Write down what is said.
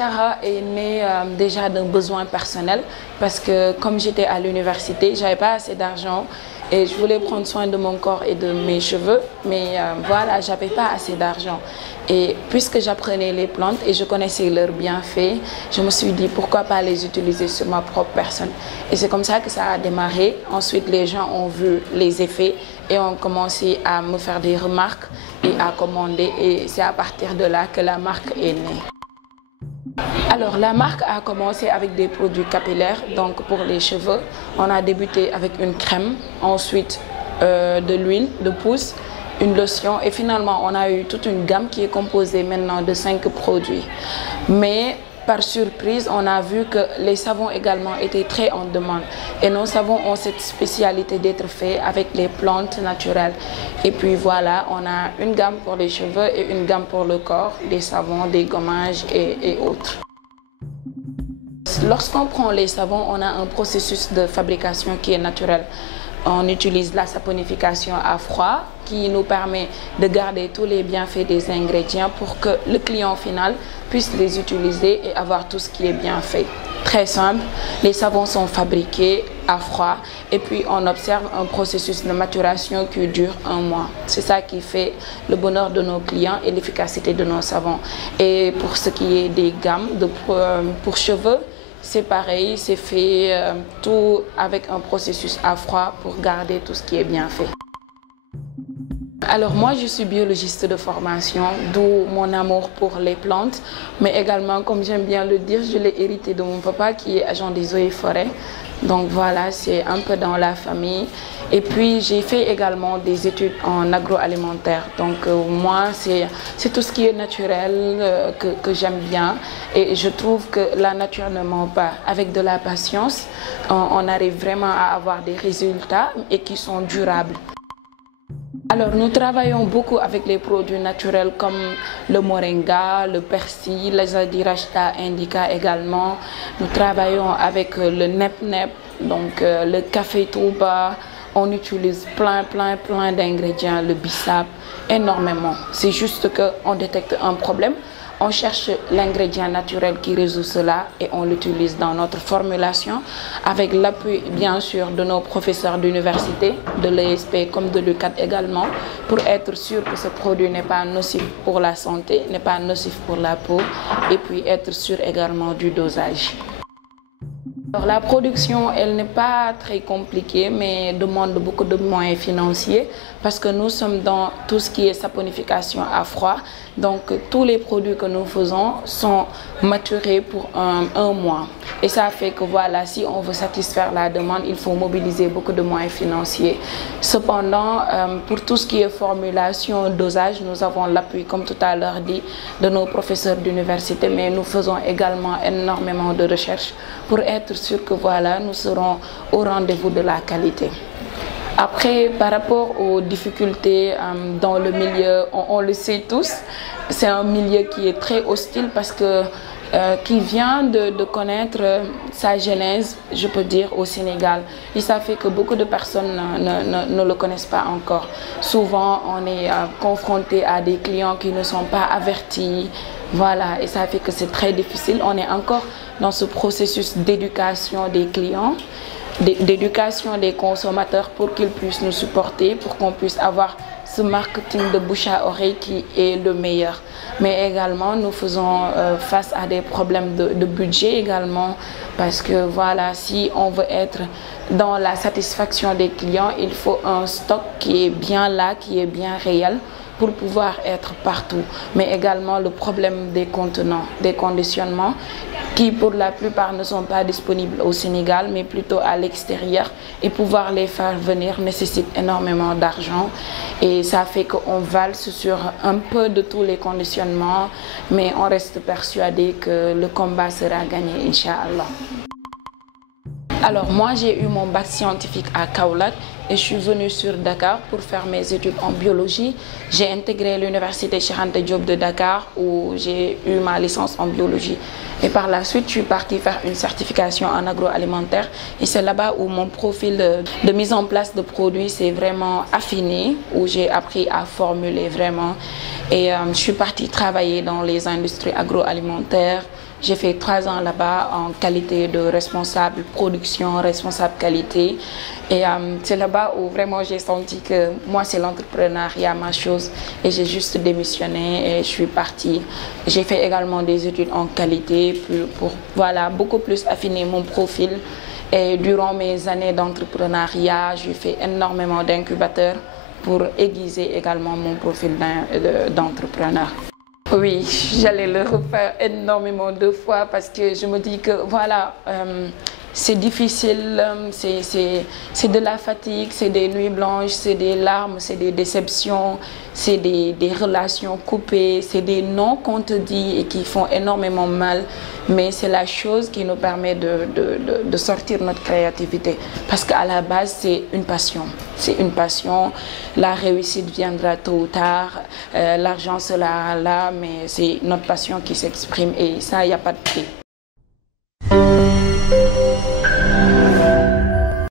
Chara est né déjà d'un besoin personnel parce que comme j'étais à l'université, j'avais pas assez d'argent et je voulais prendre soin de mon corps et de mes cheveux, mais voilà, j'avais pas assez d'argent. Et puisque j'apprenais les plantes et je connaissais leurs bienfaits, je me suis dit pourquoi pas les utiliser sur ma propre personne. Et c'est comme ça que ça a démarré. Ensuite, les gens ont vu les effets et ont commencé à me faire des remarques et à commander. Et c'est à partir de là que la marque est née. Alors, la marque a commencé avec des produits capillaires, donc pour les cheveux. On a débuté avec une crème, ensuite de l'huile de pousse, une lotion et finalement on a eu toute une gamme qui est composée maintenant de 5 produits. Mais par surprise, on a vu que les savons également étaient très en demande et nos savons ont cette spécialité d'être faits avec les plantes naturelles. Et puis voilà, on a une gamme pour les cheveux et une gamme pour le corps, des savons, des gommages et autres. Lorsqu'on prend les savons, on a un processus de fabrication qui est naturel. On utilise la saponification à froid qui nous permet de garder tous les bienfaits des ingrédients pour que le client final puisse les utiliser et avoir tout ce qui est bien fait. Très simple, les savons sont fabriqués à froid et puis on observe un processus de maturation qui dure 1 mois. C'est ça qui fait le bonheur de nos clients et l'efficacité de nos savons. Et pour ce qui est des gammes pour cheveux, c'est pareil, c'est fait tout avec un processus à froid pour garder tout ce qui est bien fait. Alors moi je suis biologiste de formation, d'où mon amour pour les plantes, mais également comme j'aime bien le dire, je l'ai hérité de mon papa qui est agent des eaux et forêts. Donc voilà, c'est un peu dans la famille. Et puis j'ai fait également des études en agroalimentaire. Donc moi c'est tout ce qui est naturel que j'aime bien. Et je trouve que la nature ne ment pas. Avec de la patience, on arrive vraiment à avoir des résultats et qui sont durables. Alors nous travaillons beaucoup avec les produits naturels comme le moringa, le persil, les adirachta indica également. Nous travaillons avec le nep-nep, donc le café touba. On utilise plein d'ingrédients, le bissap, énormément. C'est juste qu'on détecte un problème. On cherche l'ingrédient naturel qui résout cela et on l'utilise dans notre formulation avec l'appui bien sûr de nos professeurs d'université, de l'ESP comme de l'UCAD également, pour être sûr que ce produit n'est pas nocif pour la santé, n'est pas nocif pour la peau et puis être sûr également du dosage. Alors, la production, elle n'est pas très compliquée, mais demande beaucoup de moyens financiers parce que nous sommes dans tout ce qui est saponification à froid. Donc, tous les produits que nous faisons sont maturés pour un mois. Et ça fait que voilà, si on veut satisfaire la demande, il faut mobiliser beaucoup de moyens financiers. Cependant, pour tout ce qui est formulation, dosage, nous avons l'appui, comme tout à l'heure dit, de nos professeurs d'université, mais nous faisons également énormément de recherches pour être sûr que voilà, nous serons au rendez-vous de la qualité. Après, par rapport aux difficultés dans le milieu, on le sait tous, c'est un milieu qui est très hostile parce que qui vient de connaître sa genèse, je peux dire, au Sénégal. Et ça fait que beaucoup de personnes ne le connaissent pas encore. Souvent, on est confronté à des clients qui ne sont pas avertis. Voilà, et ça fait que c'est très difficile. On est encore dans ce processus d'éducation des clients, d'éducation des consommateurs pour qu'ils puissent nous supporter, pour qu'on puisse avoir ce marketing de bouche à oreille qui est le meilleur. Mais également, nous faisons face à des problèmes de budget également, parce que voilà, si on veut être dans la satisfaction des clients, il faut un stock qui est bien là, qui est bien réel, pour pouvoir être partout. Mais également le problème des contenants, des conditionnements, qui pour la plupart ne sont pas disponibles au Sénégal, mais plutôt à l'extérieur. Et pouvoir les faire venir nécessite énormément d'argent. Et ça fait qu'on valse sur un peu de tous les conditionnements, mais on reste persuadé que le combat sera gagné, Inch'Allah. Alors moi j'ai eu mon bac scientifique à Kaolack et je suis venue sur Dakar pour faire mes études en biologie. J'ai intégré l'université Cheikh Anta Diop de Dakar où j'ai eu ma licence en biologie. Et par la suite, je suis partie faire une certification en agroalimentaire et c'est là-bas où mon profil de mise en place de produits s'est vraiment affiné, où j'ai appris à formuler vraiment. Et je suis partie travailler dans les industries agroalimentaires. J'ai fait 3 ans là-bas en qualité de responsable production, responsable qualité. Et c'est là-bas où vraiment j'ai senti que moi, c'est l'entrepreneuriat, ma chose. Et j'ai juste démissionné et je suis partie. J'ai fait également des études en qualité pour voilà, beaucoup plus affiner mon profil. Et durant mes années d'entrepreneuriat, j'ai fait énormément d'incubateurs pour aiguiser également mon profil d'entrepreneur. Oui, j'allais le refaire énormément de fois parce que je me dis que voilà, c'est difficile, c'est de la fatigue, c'est des nuits blanches, c'est des larmes, c'est des déceptions, c'est des relations coupées, c'est des noms qu'on te dit et qui font énormément mal. Mais c'est la chose qui nous permet de sortir notre créativité. Parce qu'à la base, c'est une passion. C'est une passion. La réussite viendra tôt ou tard. L'argent sera là, mais c'est notre passion qui s'exprime. Et ça, il n'y a pas de prix.